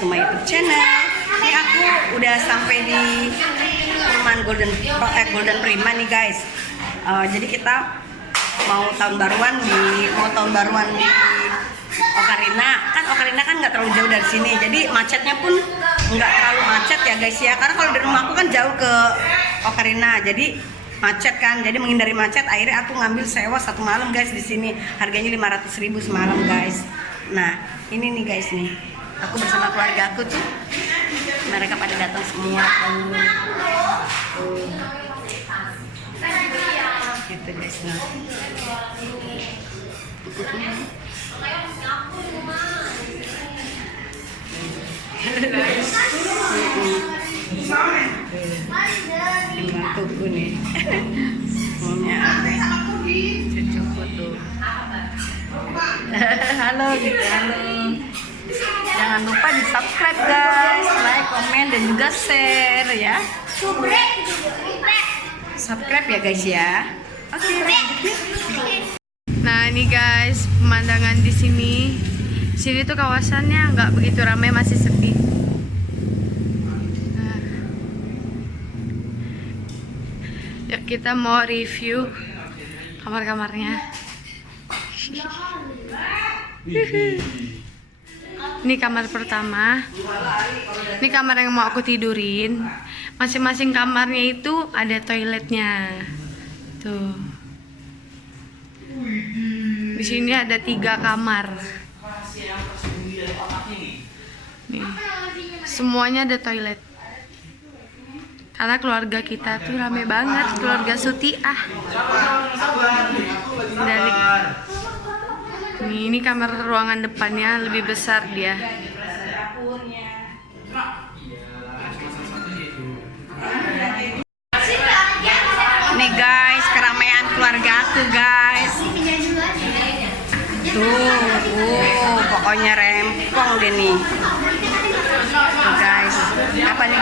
to my YouTube channel. Ini aku udah sampai di perumahan Golden Prima nih guys. Jadi kita mau tahun baruan di Ocarina. Ocarina kan nggak terlalu jauh dari sini. Jadi macetnya pun nggak terlalu macet ya guys ya. Karena kalau dari rumah aku kan jauh ke Ocarina. Jadi macet kan. Jadi menghindari macet, akhirnya aku ngambil sewa 1 malam guys di sini. Harganya 500.000 semalam guys. Nah, ini nih guys nih. Aku bersama keluarga aku tuh. Mereka pada datang semua tuh. Gitu guys. Nah. Mantuku nih. Semuanya cucuku tuh. Halo gitu, halo. Jangan lupa di subscribe guys, like, komen dan juga share ya. Subscribe ya guys ya. Oke. Nah ini guys, pemandangan di sini. Sini tuh kawasannya nggak begitu ramai, masih sepi. Nah, ya kita mau review kamar-kamarnya. Ini kamar pertama. Ini kamar yang mau aku tidurin. Masing-masing kamarnya itu ada toiletnya. Tuh. Di sini ada 3 kamar. Nih. Semuanya ada toilet. Karena keluarga kita tuh rame banget, keluarga Sutiah. Dari ini kamar ruangan depannya lebih besar dia. Nih guys, keramaian keluarga aku guys. Tuh, pokoknya rempong deh nih. Tuh guys, apa nih?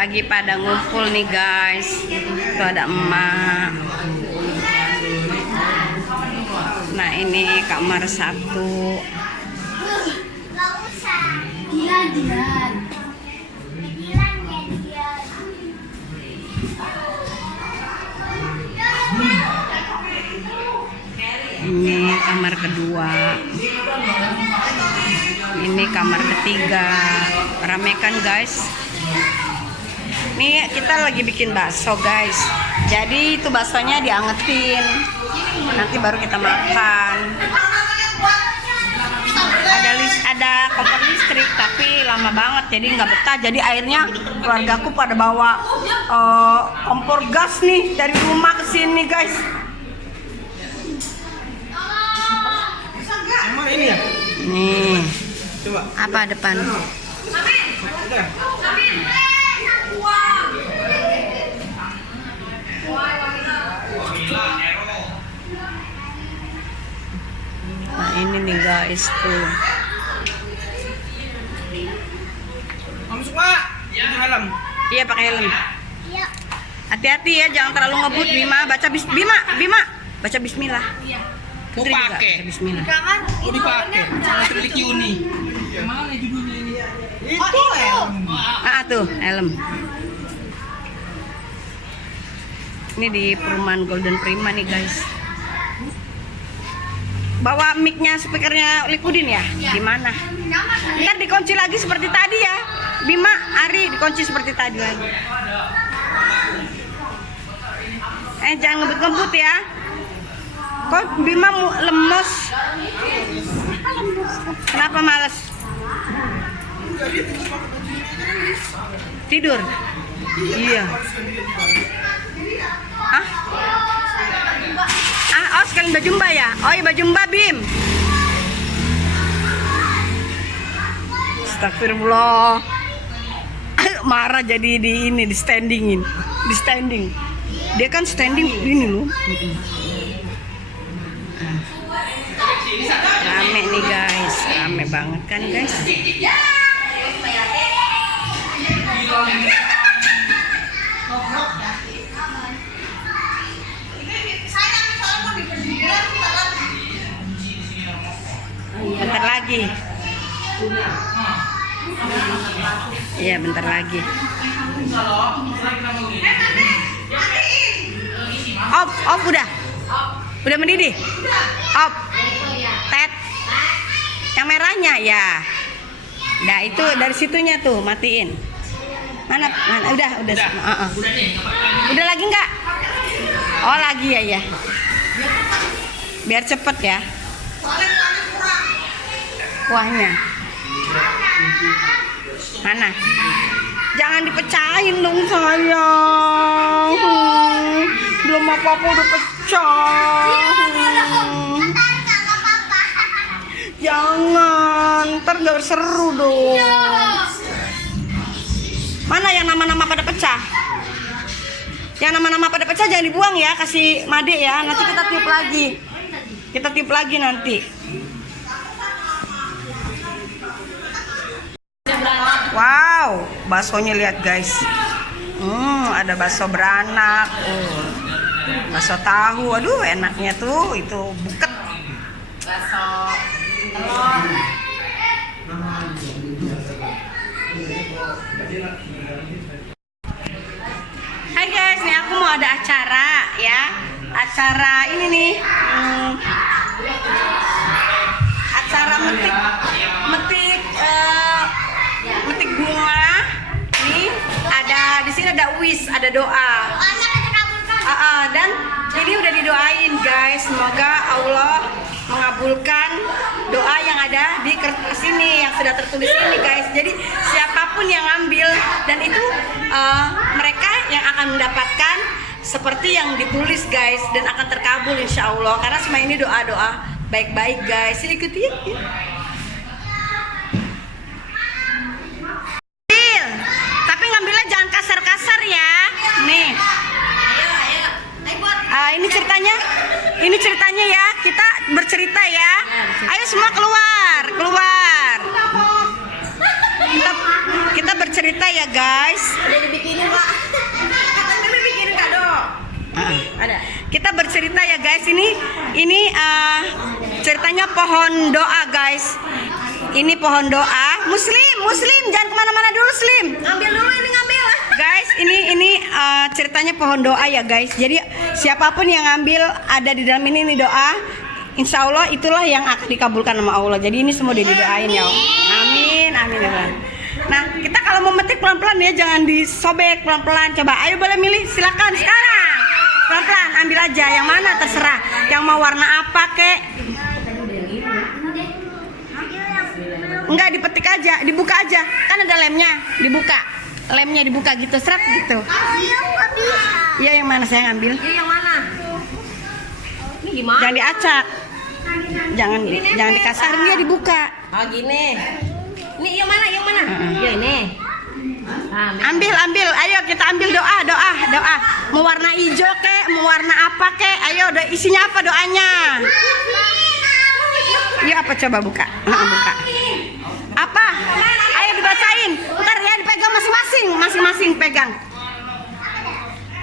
Lagi pada ngumpul nih guys. Tuh ada emak. Nah ini kamar 1. Ini kamar kedua. Ini kamar ketiga. Rame kan guys? Nih kita lagi bikin bakso guys. Jadi itu baksonya diangetin. Nanti baru kita makan. Ada kompor listrik tapi lama banget jadi nggak betah. Jadi akhirnya keluargaku pada bawa kompor gas nih dari rumah ke sini guys. Emang ini ya? Nih. Coba. Apa depan? Udah. Nah ini nih guys tuh. Masuk Pak. Pakai helm. Iya pakai helm. Hati-hati ya, jangan terlalu ngebut. Bima baca Bima baca Bismillah. Mau Putri juga pakai. baca Bismillah. Mau dipakai. Jangan telik uni. Mana judulnya ini? Itu helm. Tuh helm. Ini di perumahan Golden Prima nih guys. Bawa mic-nya, speakernya Likudin ya? Di mana? Ntar dikunci lagi seperti tadi ya. Bima, Ari dikunci seperti tadi lagi. Jangan ngebut-ngebut ya. Kok Bima lemes? Kenapa males? Tidur? Iya. Oh sekalian baju mbak ya? Oh iya baju mbak Bim. Astagfirullah. Marah jadi di standingin. Di standing. Dia kan standing ini loh. Rame nih guys, rame banget kan guys. Bentar lagi. Iya, bentar lagi. Off udah. Udah mendidih? Off. Tet. Yang merahnya ya. Nah, itu dari situnya tuh matiin. Mana? Udah. Udah lagi enggak? Oh, lagi ya. Biar cepet ya. Kuahnya. Mana? Jangan dipecahin dong sayang. Belum apa-apa udah pecah. Jangan, ntar gak seru dong. Mana yang nama-nama pada pecah? Yang nama-nama pada pecah jangan dibuang ya, kasih Made ya. Nanti kita tiup lagi. Kita tiup lagi nanti. Wow, baksonya lihat guys. Ada bakso beranak. Bakso tahu. Aduh, enaknya tuh itu buket. Bakso telur. Hai guys, nih aku mau ada acara ya. Acara ini nih. Acara metik bunga. Nih ada di sini ada wis, ada doa. Dan jadi udah didoain guys, semoga Allah mengabulkan doa yang ada di kertas ini yang sudah tertulis ini guys. Jadi siapapun yang ngambil dan itu mereka yang akan mendapatkan seperti yang ditulis guys, dan akan terkabul insya Allah karena semua ini doa-doa baik-baik guys. Ikuti ya. Tapi ngambilnya jangan kasar-kasar ya. Nih. Ini ceritanya ya, kita bercerita ya. Ayo semua keluar. Kita bercerita ya guys. Udah dibikinin Pak. Katanya bikinin kado. Ada. Kita bercerita ya guys. Ini ceritanya pohon doa guys. Ini pohon doa. Muslim jangan kemana-mana dulu Slim. Ngambil dulu ini ngambil. Guys, ini ceritanya pohon doa ya guys. Jadi siapapun yang ngambil ada di dalam ini doa, insya Allah itulah yang akan dikabulkan sama Allah. Jadi ini semua didoain ya. Amin ya Allah. Nah, kita kalau mau metik pelan-pelan ya, jangan disobek, pelan-pelan. Coba, ayo boleh milih, silakan sekarang. Pelan-pelan, ambil aja yang mana terserah. Yang mau warna apa kek? Enggak, dipetik aja, dibuka aja. Kan ada lemnya, dibuka. Lemnya dibuka gitu, seret gitu. Iya, yang mana saya ngambil? Iya, yang mana? Ini gimana? Jangan diacak. Jangan dikasarin, dia dibuka. Oh, gini. Ini yang mana? Ya ini. Ambil. Ayo kita ambil doa. Mau warna hijau kek, mau warna apa kek? Ayo, isinya apa doanya? Iya, apa coba buka? Buka. Apa? Ayo dibacain. Ntar ya dipegang masing-masing pegang.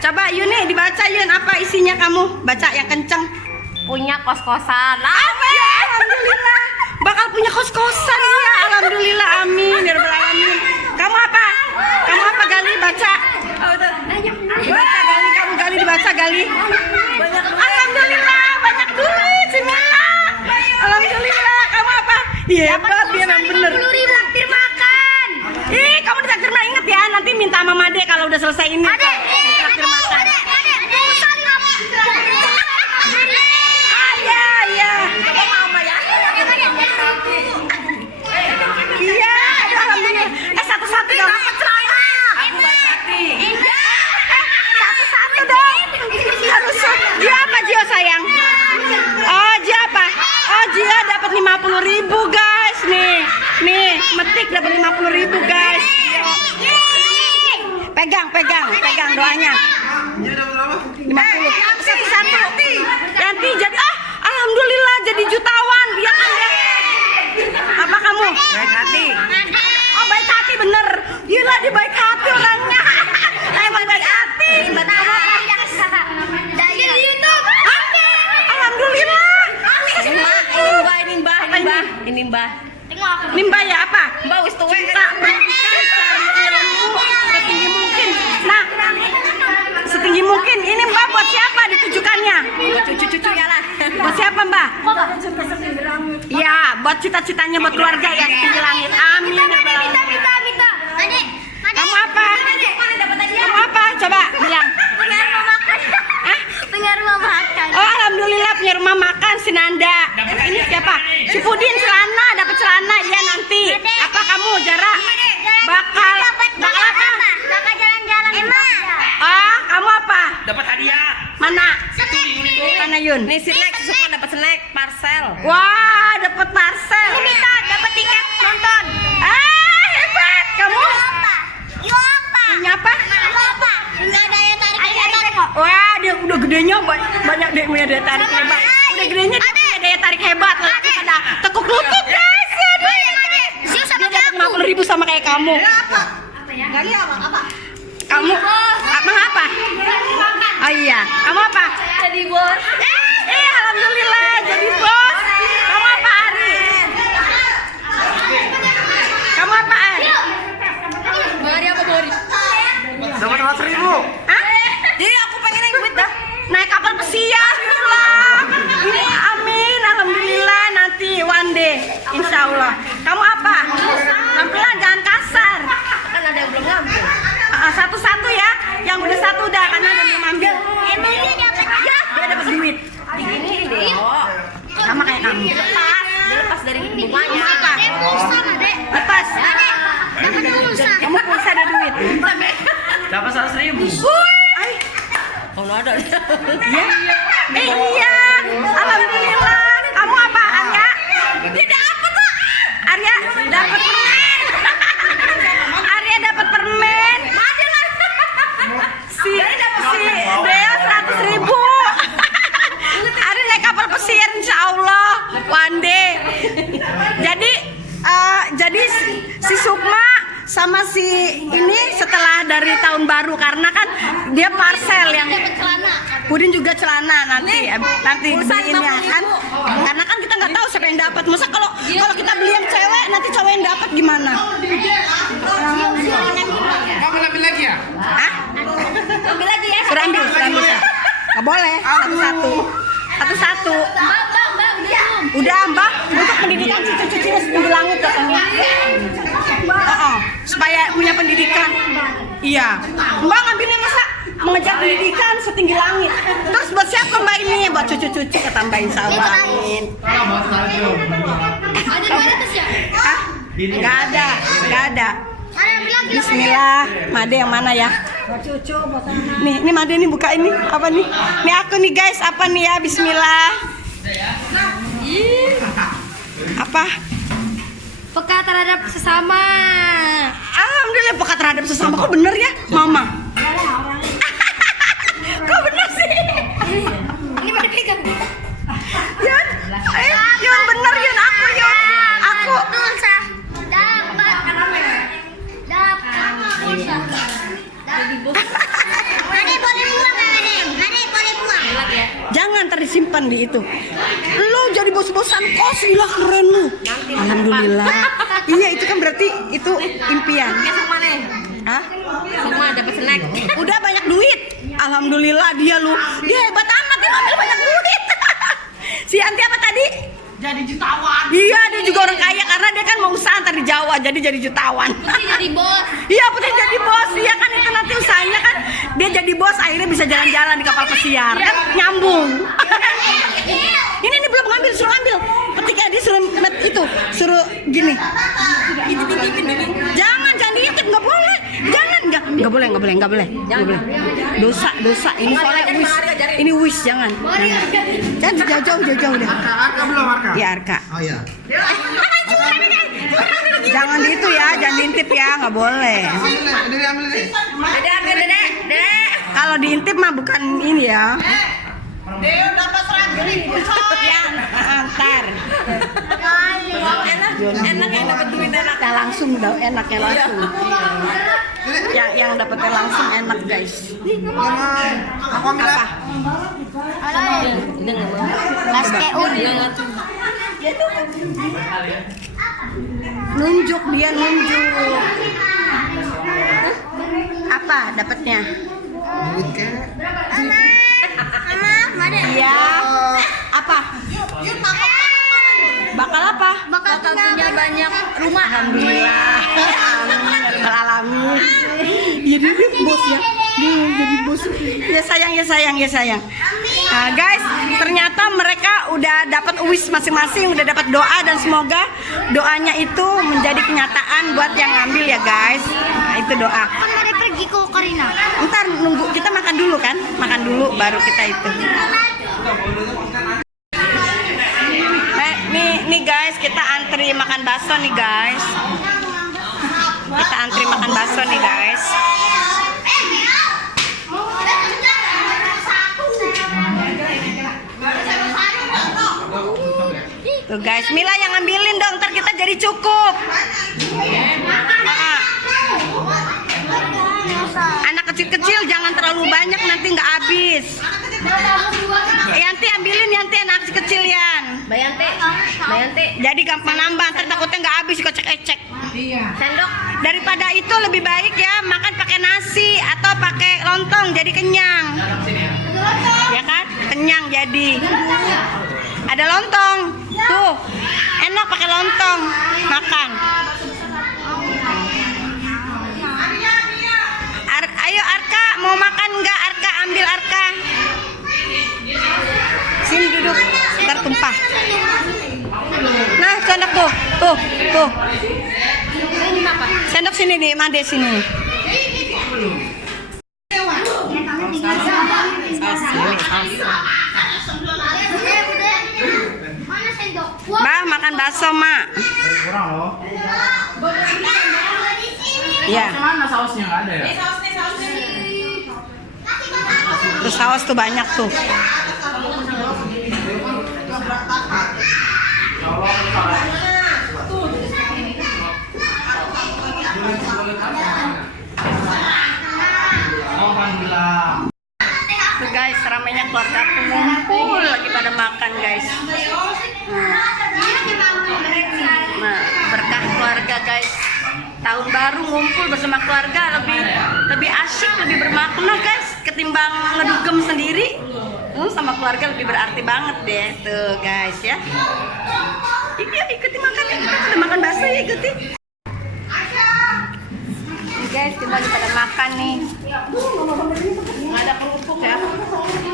Coba Yuni dibaca Yun, apa isinya kamu? Baca yang kenceng. Punya kos-kosan. Ya, alhamdulillah. Bakal punya kos-kosan ya. Alhamdulillah, amin ya rabbal alamin. Kamu apa Gali? Baca. Baca Gali, kamu Gali dibaca Gali. Alhamdulillah, banyak duit si Mila. Alhamdulillah, kamu apa? Hebat dia memang bener. 10.000 traktir makan. Ih, kamu ditraktir mah inget ya, nanti minta sama Made kalau udah selesai ini. Traktir makan. Iya. Iya, alhamdulillah. Satu-satu dong. Satu-satu dong. Harus. Dia apa Jio sayang? Oh, Jio apa? Oh, Jio dapat 50.000 guys. Nih, metik dapat 50.000 guys. Pegang doanya. nimbah. Nimba ya apa? Mbak wis tuwek. Cinta pendidikan cari ilmu setinggi mungkin. Nah, setinggi mungkin. Ini Mbak buat siapa ditujukannya? Buat cucu-cucunya lah. Buat siapa Mbak? Iya, buat cita-citanya buat keluarga ya setinggi langit. Amin. Ya Rabbal. Kamu apa? Kamu apa? Coba bilang. Punya rumah makan. Oh, alhamdulillah punya rumah makan si Nanda. Ini siapa? Si Pudin celana, dapat celana dia nanti. Apa kamu Jara? Bakal apa? Bakal jalan-jalan. Ah, kamu apa? Dapat hadiah. Mana? Itu di Yuni tuh. Mana Yun? Nih snack, suka dapat snack parcel. Wah, dapat parcel. Ini Mita dapat tiket nonton. Ah, hebat. Kamu punya apa? Enggak daya tarik hebat. Wah, dia udah gedenya banyak dia punya daya tarik hebat. Udah gedenya dia punya daya tarik hebat. Lagi pada tekuk lutut guys. Dia dapat 50.000 sama kayak kamu. Kamu apa? Oh iya, kamu apa? Jadi bos. Alhamdulillah jadi bos. Kamu apa Ari? Kamu apaan? Bari apa Bori? Dapat 100.000. Hah? Jadi aku pengen naik duit dah. Naik kapal pesiar pulang. Ini amin, alhamdulillah nanti one day, insya Allah. Kamu apa? Pelan-pelan jangan kasar. Kan ada yang belum ngambil. Satu-satu ya. Yang udah satu udah karena ada yang belum ambil. Emang dia dapat Dia dapat duit. ini deh. Sama kayak kamu. Dia lepas dari bunganya. Apa? Lepas. Dapat pulsa. Kamu pulsa ada duit. Dapat 100.000. Ay, Kalau ada. iya. Iya. Alhamdulillah. Kamu apa Arya? Dia dapat kok. Arya dapat permen. Arya dapat permen. Si Dea 100.000. Arya naik kapal pesiar insya Allah one day. Jadi si Sukma sama si ini setelah dari tahun baru karena kan dia parcel yang Pudin juga celana nanti beliinnya kan karena kan kita nggak tahu siapa yang dapat masa kalau kita beli yang cewek nanti cowok yang dapat gimana? Kamu ambil lagi ya? Hah? Ambil lagi ya. Suruh ambil nggak boleh satu-satu. Udah Mbak untuk pendidikan cucu-cucunya setinggi langit katanya. Supaya punya pendidikan. Iya. Mbak ngambilnya masa mengejar pendidikan setinggi langit. Terus buat siapa Mbak ini? Buat cucu-cucu ketambahin insya Allah. Amin. Hah? Nggak ada. Bismillah. Made yang mana ya? Nih, ini Made nih buka ini apa nih? Nih aku nih guys, apa nih ya? Bismillah. Apa? Peka terhadap sesama. Alhamdulillah peka terhadap sesama. Kok bener ya, Mama? Kok bener sih? Ini mana pegang? Yun, Yun bener Yun, aku. Pulsa. Dapat. Jadi bos. Mane boleh buang Mane boleh buang. Jangan tersimpan di itu. Lu jadi bos-bosan kos, gila keren lu. Alhamdulillah. Iya itu kan berarti itu impian. Besok mana? Hah? Semua dapat snack. Udah banyak duit. Alhamdulillah dia lu. Dia hebat amat dia ngambil banyak duit. Si Anti apa tadi? Jadi jutawan. Iya dia juga orang kaya karena dia kan mau usaha ntar di Jawa jadi jutawan. Putri jadi bos. Iya Putri jadi bos. Iya kan itu nanti usahanya kan dia jadi bos akhirnya bisa jalan-jalan di kapal pesiar kan nyambung. Ini belum ngambil, suruh ambil. Ketika dia suruh gini. Jangan diintip, nggak boleh. Nggak boleh. Dosa. Ini soalnya wish. Ini wish jangan. Jangan jauh dah. Arka belum Arka? Ya Arka. Oh iya. Jangan itu ya, jangan diintip ya, nggak boleh. Ambil deh. Dedek. Kalau diintip mah bukan ini ya. Dia dapat 100.000. Ya, antar. Enak yang dapat duit enak. Ya langsung enaknya langsung. Yang dapetnya langsung enak guys. Aku ambil apa? Mas Keun. Dia tuh nunjuk, dia nunjuk. Apa dapatnya? Iya. Apa? Bakal apa? Bakal punya banyak rumah. Alhamdulillah. Amin. Alamin. Jadi bos ya. Jadi bos. Ya sayang, ya sayang, ya sayang. Nah, guys, ternyata mereka udah dapat wish masing-masing, udah dapat doa dan semoga doanya itu menjadi kenyataan buat yang ngambil ya guys. Nah, itu doa. Kan ada pergi ke Karina. Ntar nunggu kita makan dulu kan, makan dulu baru kita itu. Nih guys, kita antri makan bakso nih guys. Kita antri makan bakso nih guys. Tuh guys, Mila yang ngambilin dong, ntar kita jadi cukup. Anak kecil-kecil jangan terlalu banyak, nanti nggak habis. Yanti ambilin, Yanti anak kecil Yan. Bayanti. Jadi gampang nambah, ntar takutnya nggak habis kocek-ecek. Sendok. Daripada itu lebih baik ya makan pakai nasi atau pakai lontong jadi kenyang. Ya kan? Kenyang jadi. Ada lontong. Tuh. Enak pakai lontong. Makan. Ayo Arka, mau makan nggak Arka? Ambil Arka. Sini duduk, ntar tumpah. Nah, sendok tuh, tuh. Sendok sini nih, Made sini nih. Mana sendok? Bah, makan bakso, Mak. Kurang loh. Iya. Mana sausnya nggak ada ya? Terus saus tuh banyak tuh. Alhamdulillah. Tuh guys, ramainya keluarga tuh ngumpul lagi pada makan guys. Nah, berkah keluarga guys. Tahun baru ngumpul bersama keluarga lebih asyik, lebih bermakna guys ketimbang ngedugem sendiri. Sama keluarga lebih berarti banget deh tuh guys ya. Ikuti makan ya, kita udah makan bakso ya, ikuti. Guys, kita lagi pada makan nih. Nggak ada kerupuk ya?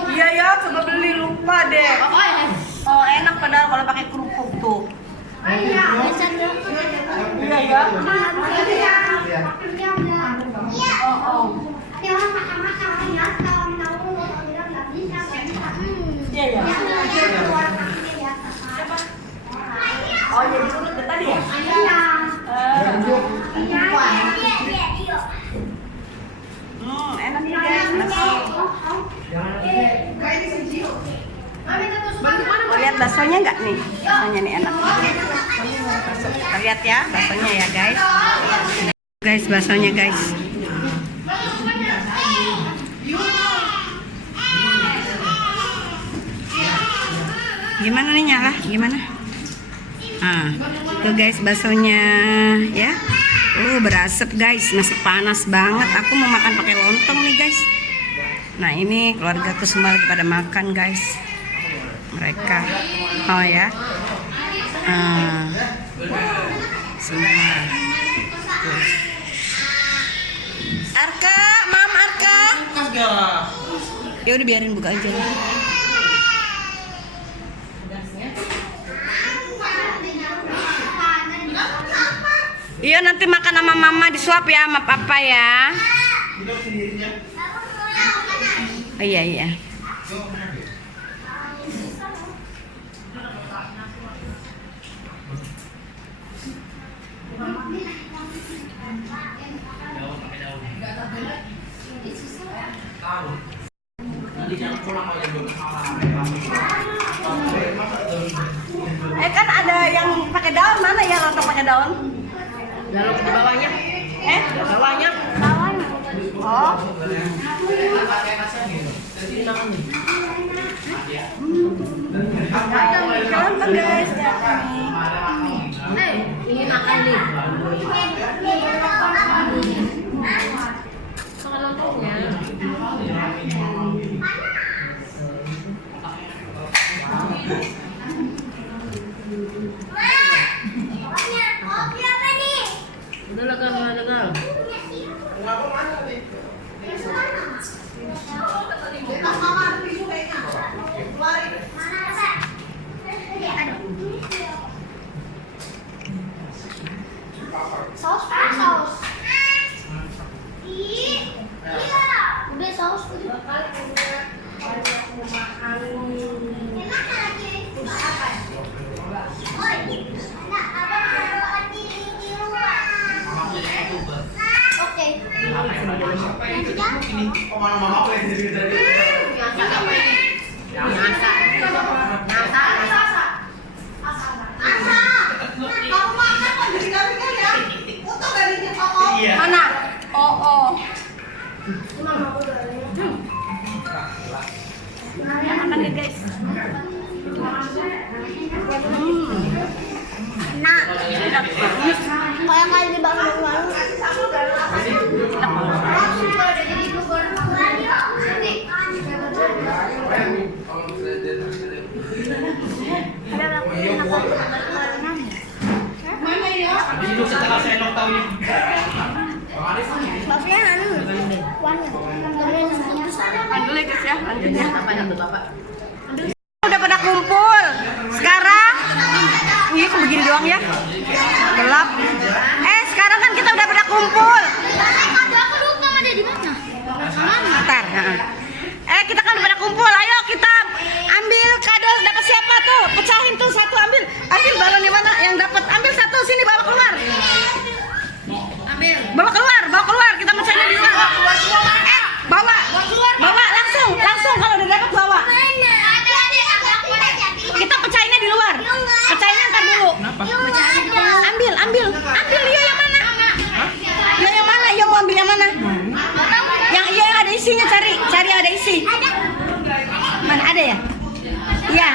Iya ya, coba beli, lupa deh. Oh enak padahal kalau pakai kerupuk tuh. Iya ya. Oh. Iya ya. Oh jadi urut deh tadi ya? Enak nih guys. Mau lihat baksonya nggak nih? Baksonya nih enak. Kita lihat ya baksonya ya guys. Guys baksonya guys. Gimana nih nyala? Gimana? Tuh guys baksonya ya. Berasap guys, masih panas banget. Aku mau makan pakai lontong nih guys. Nah ini keluargaku semua lagi pada makan guys. Mereka, oh ya, semua. Arka, Mam Arka. Ya udah biarin buka aja. Iya nanti makan sama mama disuap ya sama papa ya. Oh, iya. Kan ada yang pakai daun, mana ya lontong pakai daun? Daun di bawahnya. Bawahnya. Oh. Makan guys. Ini makan nih. Udah lah kan. Saus. Udah saus. Oke. Mana? Oh. Makan deh guys. Nah, kayak kali di bawah baru. Itu setelah saya nok tahu ini. Maksudnya anu, warna. Lanjut ya guys ya. Lanjutnya. Udah pada kumpul. Sekarang ini kok begini doang ya? Gelap. Sekarang kan kita udah pada kumpul. Aku lupa ada di mana. Bentar. Kita kan udah pada kumpul. Ayo kita ambil kado. Dapat siapa tuh? Pecahin tuh satu, ambil. Ambil balonnya mana? Yang dapat ambil satu, sini bawa keluar. Bawa keluar. Kita pecahinnya di luar. Bawa langsung kalau udah dapat bawa. Kita pecahinnya di luar. Pecahinnya ntar dulu. Ambil. Iya yang mana? Yang mana? Yang mau ambil yang mana? Yang ada isinya, cari yang ada isi. Mana ada ya? Iya,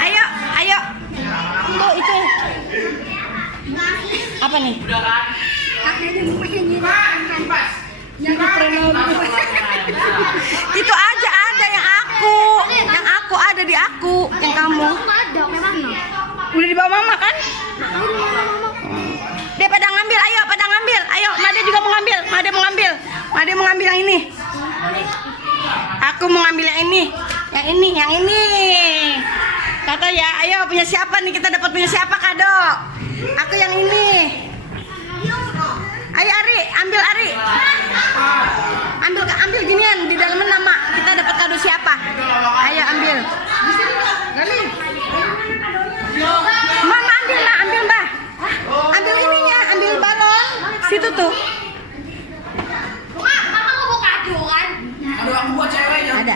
Ayo. Tuh itu. Apa nih? Itu aja ada yang aku ada di aku, yang kamu. Udah dibawa mama kan? Dia pada ngambil, ayo, Made juga mau ngambil, Made mau ngambil yang ini. Aku mau ngambil yang ini. Kata ya, ayo punya siapa nih, kita dapat punya siapa kado? Aku yang ini. Ayo Ari, ambil Ari. Ambil ginian di dalam nama. Kita dapat kado siapa? Ayo ambil. Mama ambil Mbak. Ambil ininya, ambil balon. Situ tuh. Mama mau kado kan? Aduh, aku buat ceweknya. Ada.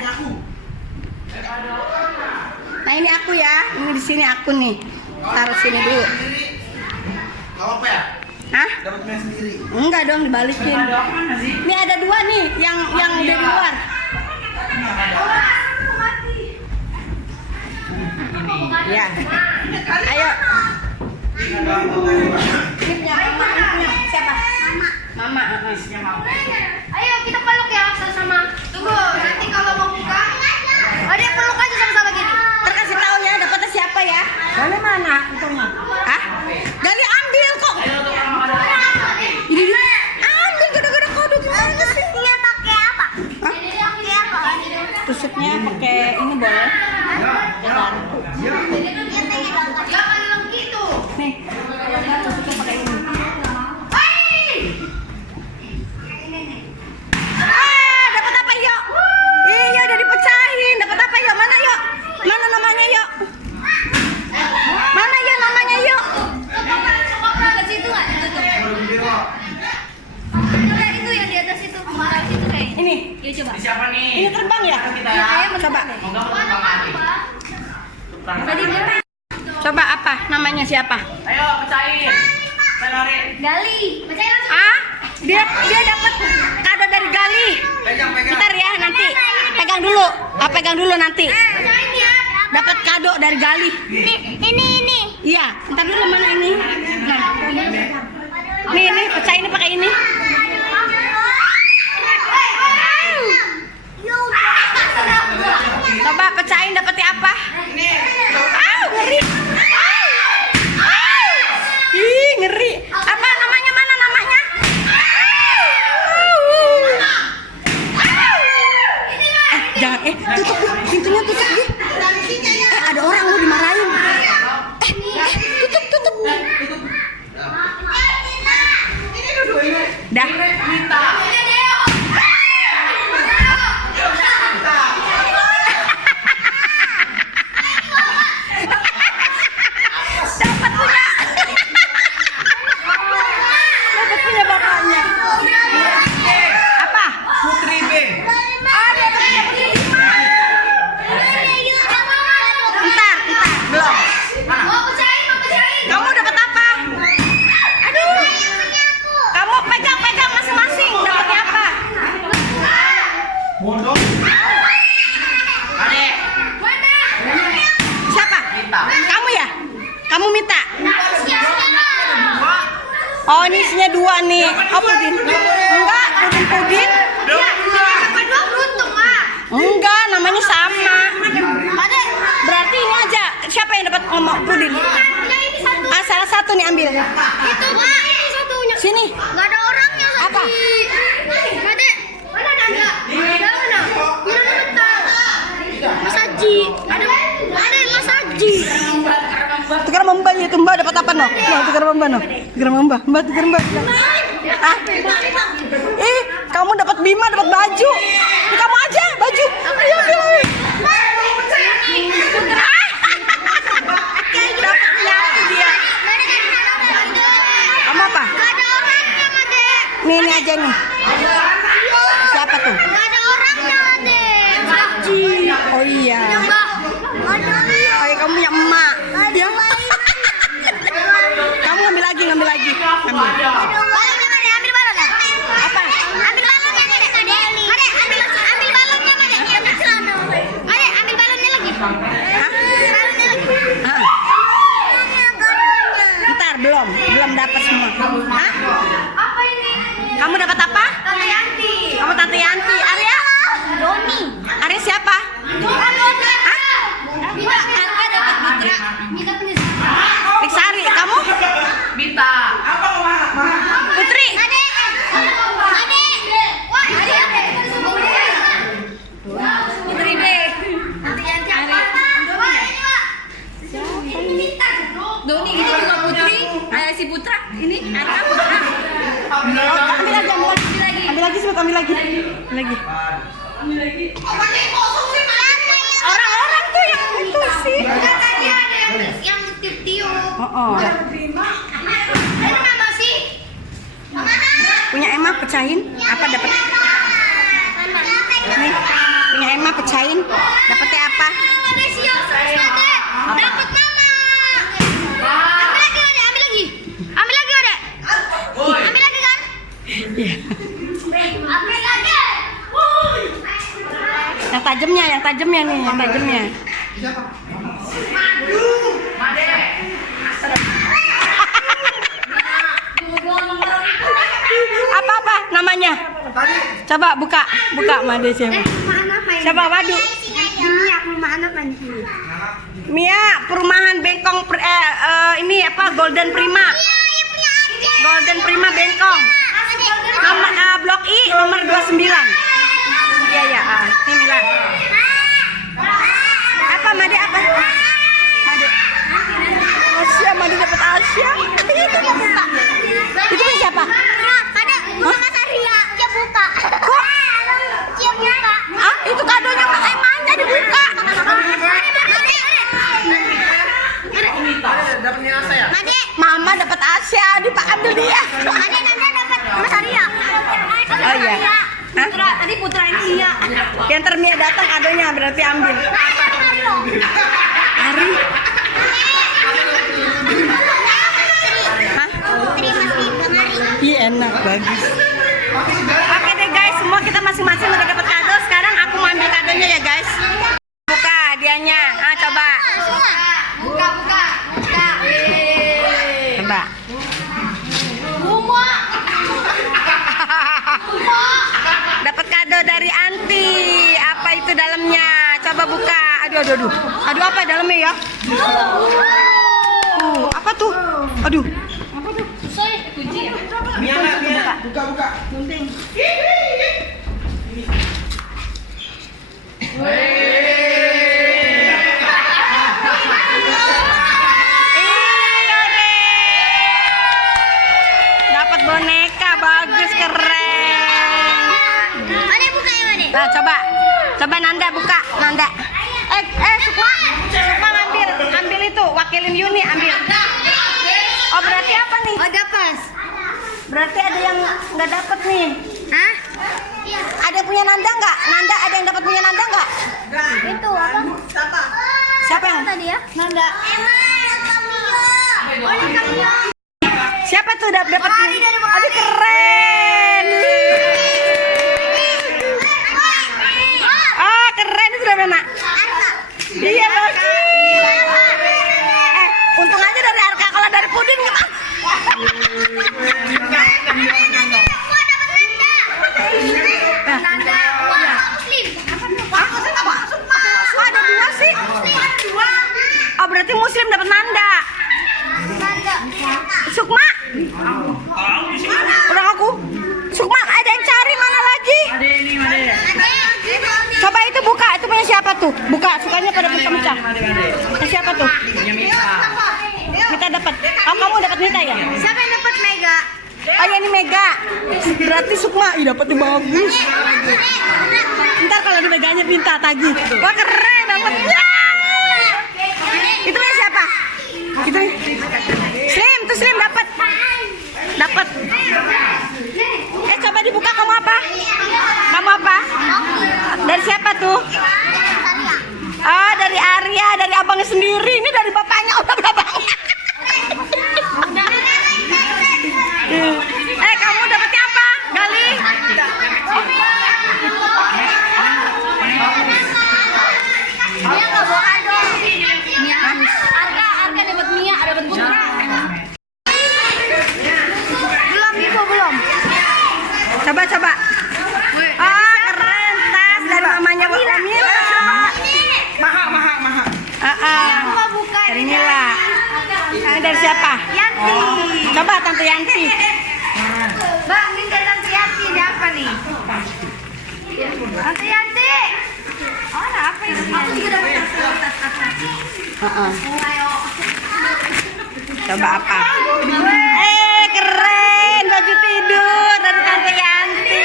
Nah ini aku ya. Ini di sini aku nih. Taruh sini dulu. Gak apa ya? Hah? Dapat punya sendiri. Enggak dong, dibalikin. Ini ada dua nih, yang udah di luar. Ya. Ayo. Ini punya mama, ini punya siapa? Mama. Ayo kita peluk ya sama. Tunggu, nanti kalau mau buka, ada peluk aja sama-sama gini. Terkasih tahu ya, dapatnya siapa ya? Gali mana untungnya? Hah? Gali ambil kok. Ini ambil gede-gede kado gimana sih? Tusuknya pakai apa? Hah? Pakai apa? Tusuknya pakai ini boleh? Jangan bilang gitu. Nih. Tusuknya pakai ini. Dapat apa yuk? Iya udah dipecahin. Dapat apa yuk? Mana yuk? Mana namanya yuk? Mana yuk namanya yuk? Dekat situ nggak? Udah itu yang di atas itu. Mahal situ kayak. Ini. Ya coba. Siapa nih? Ini terbang ya? Kita ya. Coba. Moga terbang. Coba apa? Namanya siapa? Ayo pecahin. Saya lari. Gali. Bacain langsung. Ah? Dia dapat kado dari Gali. Pegang. Bentar ya nanti. Pegang dulu. Pegang dulu nanti. Bacain ya. dapat kado dari Gali. Ini. Iya, ntar dulu mana ini? Nah, nih, pecah ini pakai ini. Coba pecahin dapetnya apa? Ngeri. Ih, ngeri. Apa namanya? Mana namanya? Jangan, tutup, pintunya tutup dia. Ada orang lu dimarahin. Tutup. Dah. Dapat punya bapaknya. Apa? Putri B. Entar, belum. Kamu dapat apa? Aduh. Kamu pegang masing-masing. Dapatnya apa? Bodoh. Adek. Siapa? Minta. Kamu ya? Kamu minta? Oh, ini isinya 2 nih. Oh, pudin. Enggak, pudin. Enggak, namanya sama. Berarti ini aja. Siapa yang dapat pudin? Salah satu nih ambil. Sini. Nggak ada orangnya lagi. Apa? Made, mana ada? Mana? Bilang bentar. Mas Haji. Ada Mas Haji. Tukar sama Mbak itu. Mbak dapat apa no? Tukar sama Mbak no. Tukar sama Mbak. Tukar Mbak. Ah. Kamu dapat Bima, dapat baju. Ini kamu aja baju. Ayo ambil. Dapatnya dia. Kamu apa? Nggak ada orangnya, Made. Nih, ini aja nih. Siapa tuh? Nggak ada orangnya, Made. Mas Haji. Oh iya. Mbak. Oh iya, kamu punya emak. Ya. Kamu ngambil lagi. Ambil. Balonnya Made, ambil balonnya. Apa? Ambil balonnya, Made. Made, ambil balonnya, Made. Made, ambil balonnya lagi. Hah? Balonnya lagi. Ah. Ntar belum dapat semua. Hah? Apa ini? Kamu dapat apa? Tante Yanti. Kamu Tante Yanti. Arya? Doni. Arya siapa? Hah? Mita, Arka dapat Mitra. Mita penyesal. Riksari, kamu? Minta. Putri. Ade. Wah, Ade apa? Putri B. Tante Yanti apa? Wah, ini, Wak. Ini Mita. Doni ini juga Putri. Si Putra. Ini Arka Putra. Ambil lagi. Orang-orang tuh yang itu sih. Tadi ada yang tiup-tiup. Oh. Ini nama sih? Punya Emma pecahin. Apa dapat? Nih, punya Emma pecahin. Dapatnya apa? Ada sial Made. Dapat nama. Ambil lagi, Made. Ambil lagi, Made. Ambil lagi kan? Iya. Ambil lagi. Yang tajamnya nih, yang tajamnya. Apa namanya? Coba buka Made siapa? Mana apa ini? Siapa? Waduh. Mia, rumah anak kan di sini. Mia, perumahan Bengkong ini apa? Golden Prima. Golden Prima Bengkong. Nomor Blok I nomor 29. Iya. Ini Mila. Apa Made apa? Made. Asia, Made dapat Asia. Itu buka. Itu punya siapa? Ada Mas Arya. Dia buka. Kok? Dia buka. Ah, itu kadonya Mbak Emanya dibuka. Dapatnya saya. Made, Mama dapat Asia, Pak ambil dia. Made nanti dapat Mas Arya. Oh iya. Hah? Tadi Putra ini iya. Yang Mia datang kadonya berarti ambil. Ari. Hah? Iya enak, bagus. Oke deh guys, semua kita masing-masing udah dapat kado. Sekarang aku mau ambil kadonya ya guys. Buka hadiahnya. Coba. coba buka. Aduh. Aduh apa dalamnya ya? Apa tuh? Aduh. Mia, buka. Dapat boneka bagus, keren. Mana buka yang mana? Nah, coba Nanda buka, Nanda. Sukma ambil itu, wakilin Yuni ambil. Oh berarti apa nih? Oh dapat. Berarti ada yang nggak dapat nih. Hah? Ada punya Nanda nggak? Nanda ada yang dapat punya Nanda nggak? Itu apa? Siapa yang? Tadi ya? Nanda. Oh ini Kamio. Siapa tuh dapat? Aduh keren. Oh keren itu dari mana? Iya bagus. Untung aja dari Arka, kalau dari Pudin gimana? Nanda. Wah, Muslim. Oh, ada dua sih. Oh berarti Muslim dapat Nanda. Nanda. Sukma. Udah aku. Sukma ada yang cari mana lagi? Coba itu buka, itu punya siapa tuh? Buka, sukanya pada pecah-pecah. Punya siapa tuh? Mita dapat. Oh kamu dapat Mita ya? Siapa yang dapat Mega? Oh ya ini Mega. Berarti Sukma, dapatnya bagus. Ntar kalau di Meganya minta tagih. Wah keren dapatnya. Itu punya siapa? Itu Slim dapat. Coba dibuka kamu apa? Dari siapa tuh? Oh dari Arya, dari abangnya sendiri. Ini dari bapaknya, udah bapaknya. Kamu dapetnya apa? Gali? Dia nggak bawa kado. Mia. Arka dapat Mia, dapat Putra. Belum. Coba. Oh keren, tas dari mamanya buat Mila. Maha. Aku mau buka. Dari Mila. Ini dari siapa? Yanti. Coba Tante Yanti. Bang, ini dari Tante Yanti. Ini apa nih? Tante Yanti. Oh, ada apa ini? Coba apa? Keren, baju tidur dari Tante Yanti.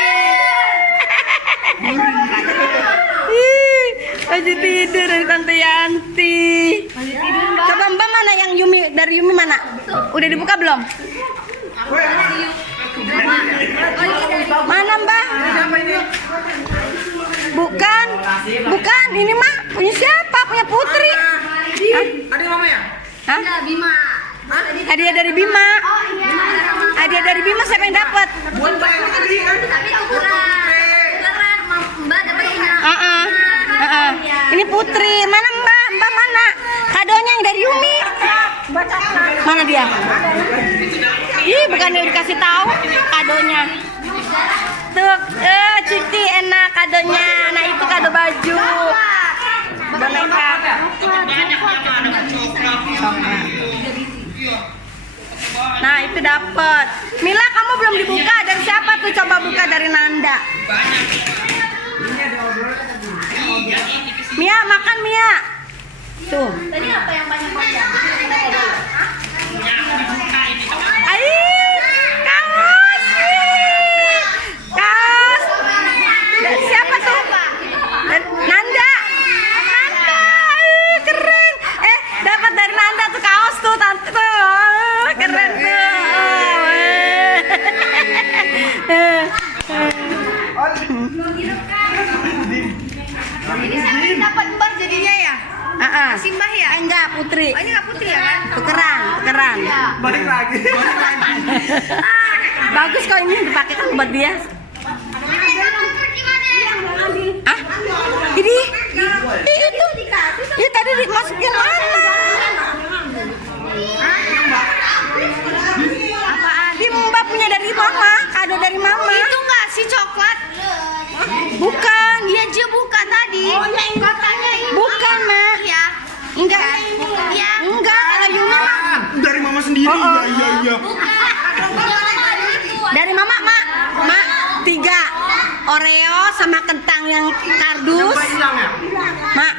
Baju tidur dari Tante Yanti. Coba Mbak mana yang Yumi, dari Yumi mana? Udah dibuka belum? Mana Mbak? Bukan, ini mah punya siapa? Punya Putri. Ada mama ya? Hah? Bima. Hadiah dari Bima. Hadiah dari Bima siapa yang dapat? Bukan bayar tadi kan? Tapi itu keren. Mbak dapat Ina. Ini Putri. Mana Mbak? Mbak mana? Kadonya yang dari Yumi. Mana dia? Ih, bukan yang dikasih tahu kadonya. Tuh, Citi enak kadonya. Nah, itu kado baju. Boneka. Nah, itu dapat. Mila, kamu belum dibuka. Dari siapa tuh? Coba buka dari Nanda. Mia, makan Mia. Tuh. Tadi apa yang banyak-banyak? Kaos. Dari siapa tuh? Nanda. Keren. Dapat dari Nanda tuh kaos tuh, tante tuh. Keren tuh. Ini siapa yang dapat Mbak jadinya ya? Si Mbah ya? Enggak, Putri. Oh, ini nggak Putri ya kan? Tukeran. Balik lagi. Bagus kok ini dipakai kan buat dia. Ah, ini itu. Ini tadi dimasukin mana? Apaan? Di Mbak punya dari mama, kado dari mama. Itu nggak si coklat? Bukan. Iya dia buka tadi. Oh, yang katanya Oh. Iya. Dari mama, mak 3 Oreo sama kentang yang kardus. Mak,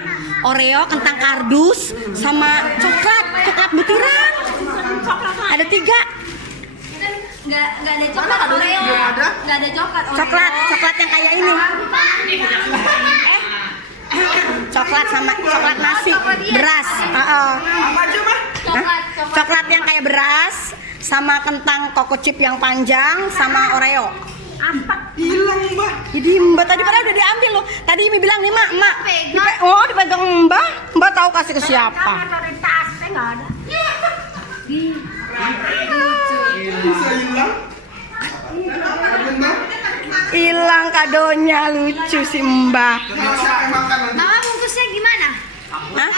Oreo, kentang kardus sama coklat butiran. Ada 3. Nggak ada coklat Oreo. Nggak ada coklat Oreo. Coklat yang kayak ini. Coklat sama coklat nasi, beras. Coklat yang kayak beras sama kentang Coco Chip yang panjang sama Oreo. Hilang, Mbak. Jadi Mbak tadi padahal udah diambil loh. Tadi Imi bilang nih, Mak. Dipegang Mbak. Mbak tahu kasih ke siapa? Bisa hilang. Hilang kadonya, lucu si Mbak. Mama bungkusnya gimana? Hah?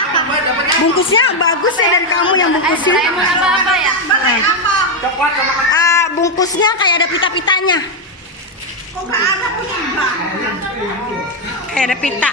Bungkusnya bagus ya dari kamu yang bungkusin. Apa ya? Bungkusnya kayak ada pita-pitanya. Kayak ada pita.